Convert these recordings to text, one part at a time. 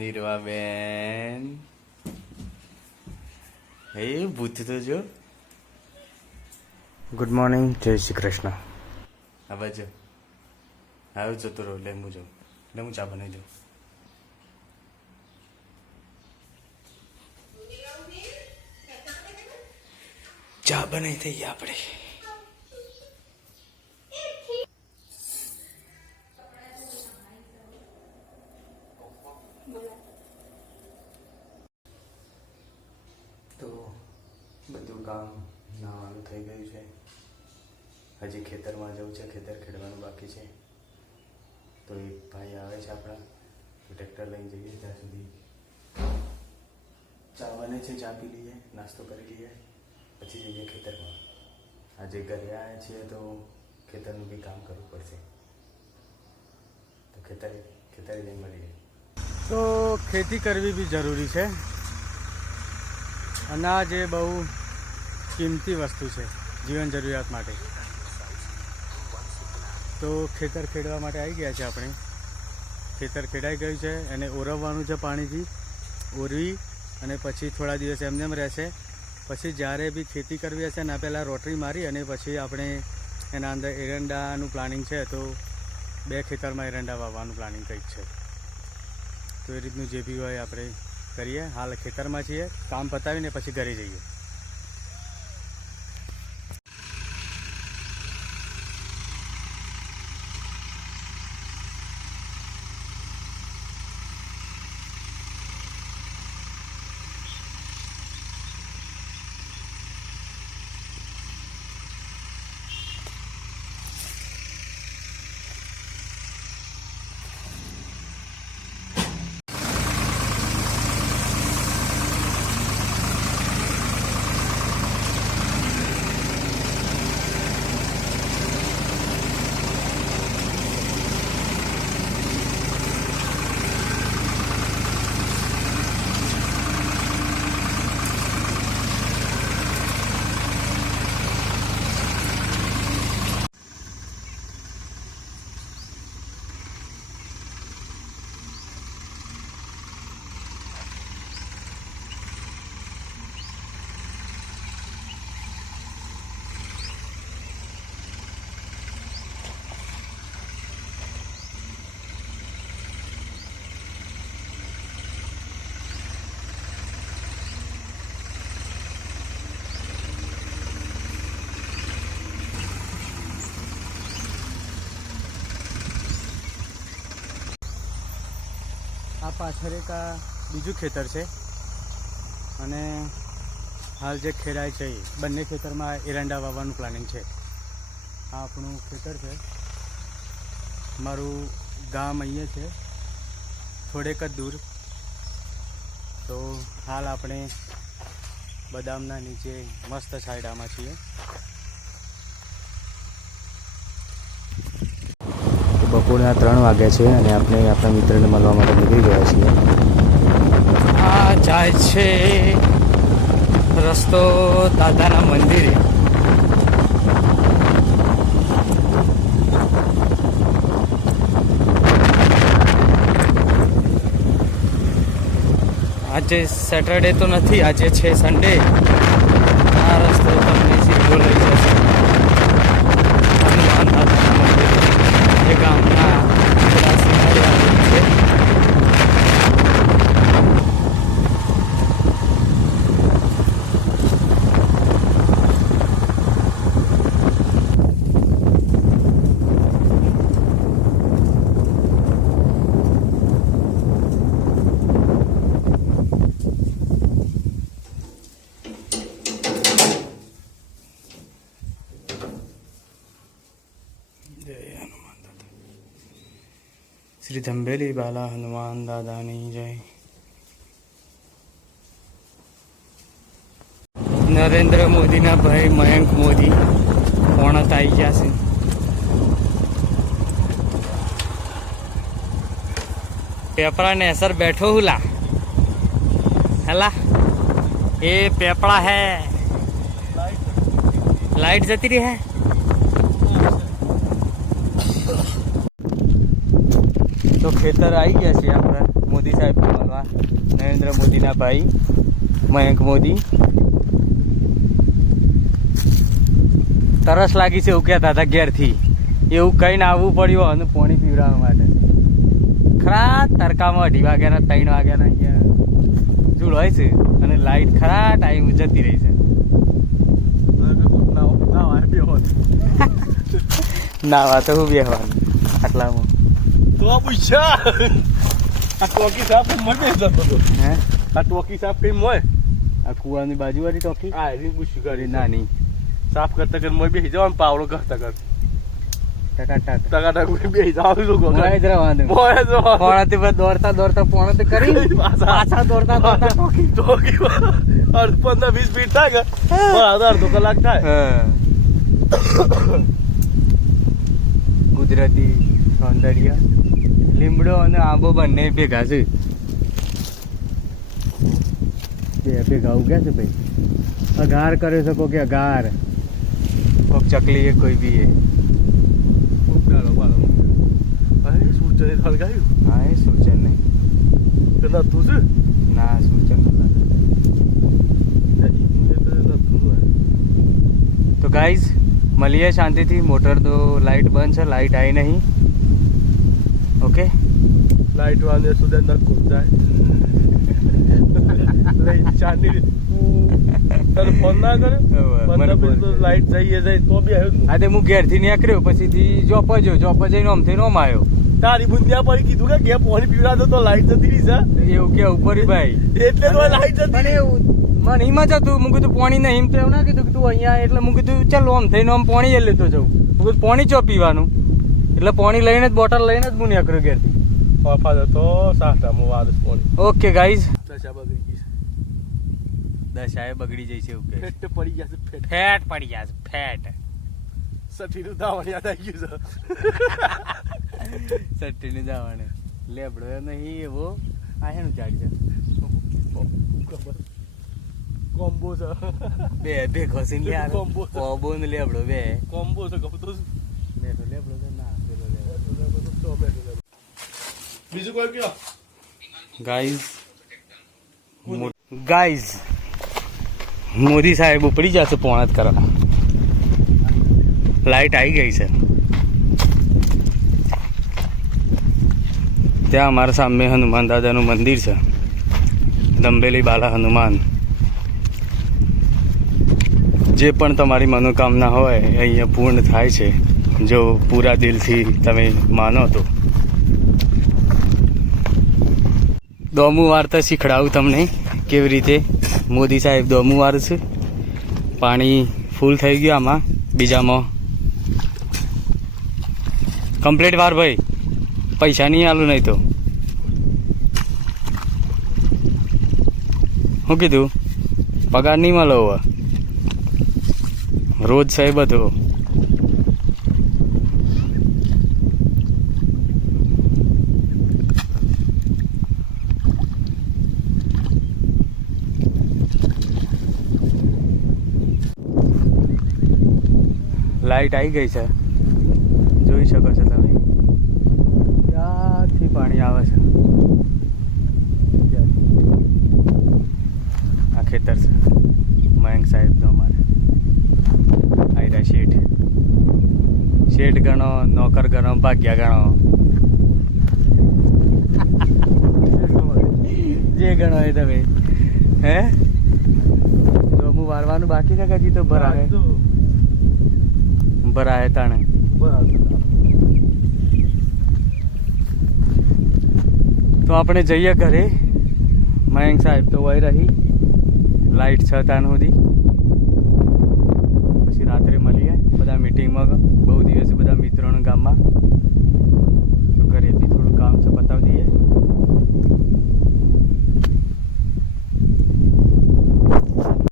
નીરવાબેન હે ભૂત તો જો. ગુડ મોર્નિંગ, જય શ્રી કૃષ્ણ. આ બાજુ આવ્યો જતો રહો. લે હું જાઉં, લે હું ચા બનાવી દઉં. ચા બનાવી દઈએ આપણે. તો બધું કામ નાવાનું થઈ ગયું છે. હજી ખેતરમાં જવું છે, ખેતર ખેડવાનું બાકી છે. તો એક ભાઈ આવે છે આપણા, તો ટ્રેક્ટર લઈને જઈએ. ત્યાં સુધી ચા બને છે, ચા પી લઈએ, નાસ્તો કરી લઈએ, પછી જઈએ ખેતરમાં. આજે ઘરે આવ્યા છીએ તો ખેતરનું બી કામ કરવું પડશે. તો ખેતરે જઈને મળીએ. તો ખેતી કરવી બી જરૂરી છે. અનાજ એ બહુ કિંમતી વસ્તુ છે જીવન જરૂરિયાત માટે. તો ખેતર ખેડવા માટે આવી ગયા છે આપણે. ખેતર ખેડાઈ ગયું છે, એને ઓરવવાનું છે પાણીથી. ઓરવી અને પછી થોડા દિવસ એમને એમ રહેશે. પછી જ્યારે બી ખેતી કરવી હશે ને પહેલાં રોટરી મારી અને પછી આપણે એના અંદર એરંડાનું પ્લાનિંગ છે. તો 2 ખેતરમાં એરંડા વાવવાનું પ્લાનિંગ કંઈક છે. તો એ રીતનું જે બી હોય આપણે કરીએ. હાલ ખેતરમાં છીએ, કામ પતાવીને પછી ઘરે જઈએ. આ પાછળ એક આ બીજું ખેતર છે અને હાલ જે ખેડાય છે એ બંને ખેતરમાં એરંડા વાવવાનું પ્લાનિંગ છે. આ આપણું ખેતર છે. મારું ગામ અહીંયા છે, થોડેક જ દૂર. તો હાલ આપણે બદામના નીચે મસ્ત છાયડામાં છીએ. બપોરના 3 વાગ્યા છે અને આપણે આપણા મિત્રને મળવા માટે નીકળી ગયા છીએ. આ જાય છે રસ્તો દાદાના મંદિરે. આજે સેટરડે તો નથી, આજે છે સન્ડે. આ રસ્તો તમને સીધો લઈ જશે હનુમાન દાદાના મંદિરે, જે ગામના સિંહાડે આવેલું છે. શ્રી ધંભેલી બાલા હનુમાન દાદાની જય. નરેન્દ્ર મોદીના ભાઈ મયંક મોદી પોણત આવી ગયા છે. પેપડા ને અસર બેઠો હુલા હેલા એ પેપડા હે લાइट जती रही है। तो खेतर आई गया છે આપણે મોદી સાહેબ આપણા નરેન્દ્ર મોદીના ભાઈ મયંક મોદી. તરસ લાગી છે એવું કહેતા હતા ઘેરથી, એવું કહીને આવવું પડ્યું અને પાણી પીવડાવવા માટે. ખરા તડકામાં 2:30 વાગ્યાના 3 વાગ્યાના અહીંયા જૂળ હોય છે અને લાઈટ ખરા ટાઈમ જતી રહી છે. નાવા તો હું બેહવાનું આટલામાં તો પૂછ્યા આ ટોકી સાફ મળે જતો હતો. હે આ ટોકી સાફ કરી મોય આ કુવાની બાજુવાળી ટોકી આ એની પૂછ્યું કરી નાની સાફ કરતા કરી મોય બેસી જવાનું પાવડો કરતા કર ટકાટક ટકા બેસી જવાનું લોકો મોય જ રહેવાનું. મોય જો પોણાથી પછી દોડતા દોડતા પોણાથી કરી પાછા દોડતા દોડતા ટોકી. ટોકી 15-20 મિનિટ થાય કે અડધો કલાક થાય. કુદરતી સૌંદર્ય, લીમડો અને આંબો બંને ભેગા છે. બે ભેગા ઉગ્યા છે ભાઈ. અગાર કરી શકો કે અગાર કોક ચકલી એ કોઈ બી એ. સૂચન હળગાયું હા એ સૂચન નહીં પેલા તું છે ના સૂચન તો ગાઈઝ મળીએ શાંતિથી. મોટર તો લાઇટ બંધ છે, લાઇટ આવી નહીં. ઓકે લાઈટ વાળે સુધી નક્કો જાય લઈ ચાંદી તારે ફોન ના કર્યો 15 મિનિટ તો લાઈટ જઈએ જાય તો બી આવ્યો. આજે હું ઘેરથી નીકળ્યો પછીથી જોપ જઈને આમથી નોમ આવ્યો. તારી બુંદિયા પડી કીધું કે ઘે પાણી પીવડાતો તો લાઈટ જતી રહી છે એવું કે ઉપર ભાઈ એટલે તો લાઈટ જતી રહી. મને હિંમત હતું, હું કીધું પાણી નહીં હિંમત એવું ના કીધું કે તું અહીંયા, એટલે હું કીધું ચાલો આમ થઈને આમ પાણી એ લેતો જાઉં. હું કીધું પાણી ચો પીવાનું, એટલે પાણી લઈને જ બોટલ લઈને જ હું નીકળ્યો ઘેરથી. વફાદ હતો સાટામાં વારસ પાણી. ઓકે ગાઈઝ દશા બગડી ગઈ છે. દશાએ બગડી જઈ છે એવું કે ફેટ પડી ગયા છે ફેટ ફેટ પડી ગયા છે ફેટ. સઠીનું ધાવણ યાદ આવી ગયું છે સટ્ટીને જવાને લેબડો નહીં એવો આ હેનું ચાડી છે કોમ્બો છે બે બે ઘસીને લે કોમ્બો કોબો ને લેબડો બે કોમ્બો છે ગમતો લેબડો લેબડો તો ના પેલો બીજું કોઈ કયો ગાઈઝ મોદી સાહેબ ઉપડી જશે પોણત કરવા. લાઈટ આવી ગઈ છે. ત્યાં અમારા સામે હનુમાન દાદાનું મંદિર છે, દંબેલી બાલા હનુમાન. જે પણ તમારી મનોકામના હોય એ અહીંયા પૂર્ણ થાય છે જો પૂરા દિલથી તમે માનો તો. દોમું વાર્તા શીખડાવું તમને કેવી રીતે મોદી સાહેબ દોમું વાર છે. પાણી ફૂલ થઈ ગયું આમાં, બીજામાં કમ્પ્લીટ વાર ભાઈ, પૈસા નહીં આલું નહીં તો. શું કીધું? પગાર નહીં મળો હવે, રોજ સાહેબ હતો. લાઈટ આવી ગઈ છે, જોઈ શકો છો તમે. ત્યાંથી પાણી આવે છે. આ ખેતર છે મયંક સાહેબ તો અમારે. આયરા શેઠ ગણો, નોકર ગણો, ભાગ્યા ગણો, જે ગણો એ તમે. હે દોમું વારવાનું બાકી છે કે હજી તો ભરાય તાણે. તો આપણે જઈએ ઘરે. મયંક સાહેબ તો વહી રહી, લાઈટ 6 તાણ સુધી. પછી રાત્રે મળીએ બધા મીટિંગમાં. બહુ દિવસે બધા મિત્રોના ગામમાં, તો ઘરેથી થોડું કામ છે પતાવી દઈએ.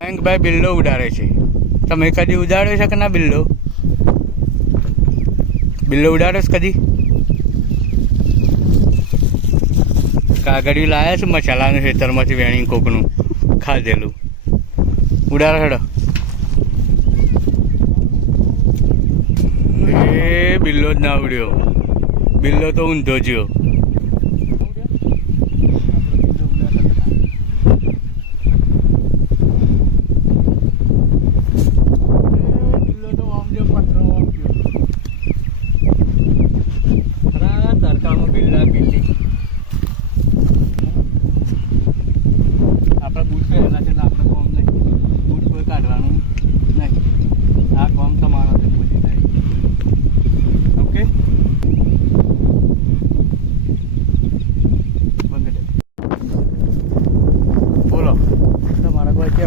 મયંકભાઈ બિલ્લો ઉડાડે છે. તમે કદી ઉડાડ્યો છે કે ના બિલ્લો? બિલ્લો ઉડાડ્યો છે કદી? કાગળિયું લાવ્યા છે મસાલાનું ખેતરમાંથી વેણી કોકનું ખાધેલું. ઉડાડો હેડો. એ બિલ્લો જ ના ઉડ્યો, બિલ્લો તો ઊંધો જ્યો.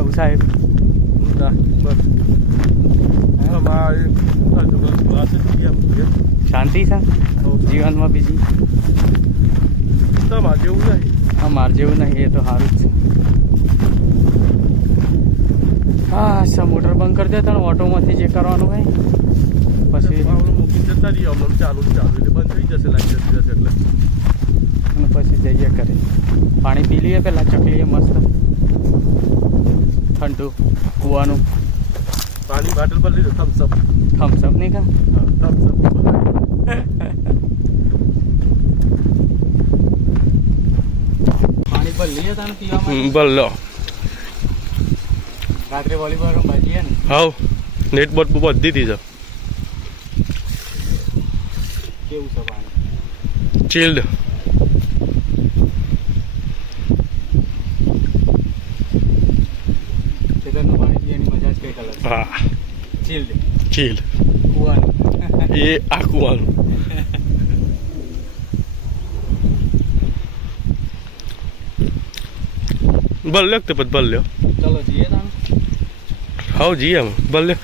જવું સાહેબ? ના બસ અમારે ક્લાસે શાંતિ છે જીવનમાં બીજી? તમારે જેવું નહીં. હા, માર જેવું નહીં, એ તો સારું જ છે. હા, અચ્છા, મોટર બંધ કરી દે તને ઓટોમાંથી જે કરવાનું હોય પછી, મૂકી જતા રહીએ હમણાં ચાલુ એટલે બંધ થઈ જશે, લાઈટ જતી જશે એટલે. અને પછી જઈએ કરે. પાણી પી લઈએ પેલા, ચકલીએ મસ્ત ઠંડુ કૂવાનું. પાણી બોટલ પર લીધું થમ્સઅપ. થમ્સઅપ નહીં કા? હા થમ્સઅપ. પાણી પર લઈએ તને પીવામાં. ભલો રાત્રે વોલીબોલ બાજીએ ને. હાવ નેટ બોટ બધી હતી છે. કેવું છે પાણી? ચિલ્ડ. ખેતરનું પાણી પીવાની મજા જ કંઈક અલગ છે. હા ચીલ્ડ ચિલ્ડ કૂવાનું. એ આકવાનું. ભલ્યો તે પછી ભલ્યો. ચલો જઈએ તમે. હાવ જી એમ ભલ્યો.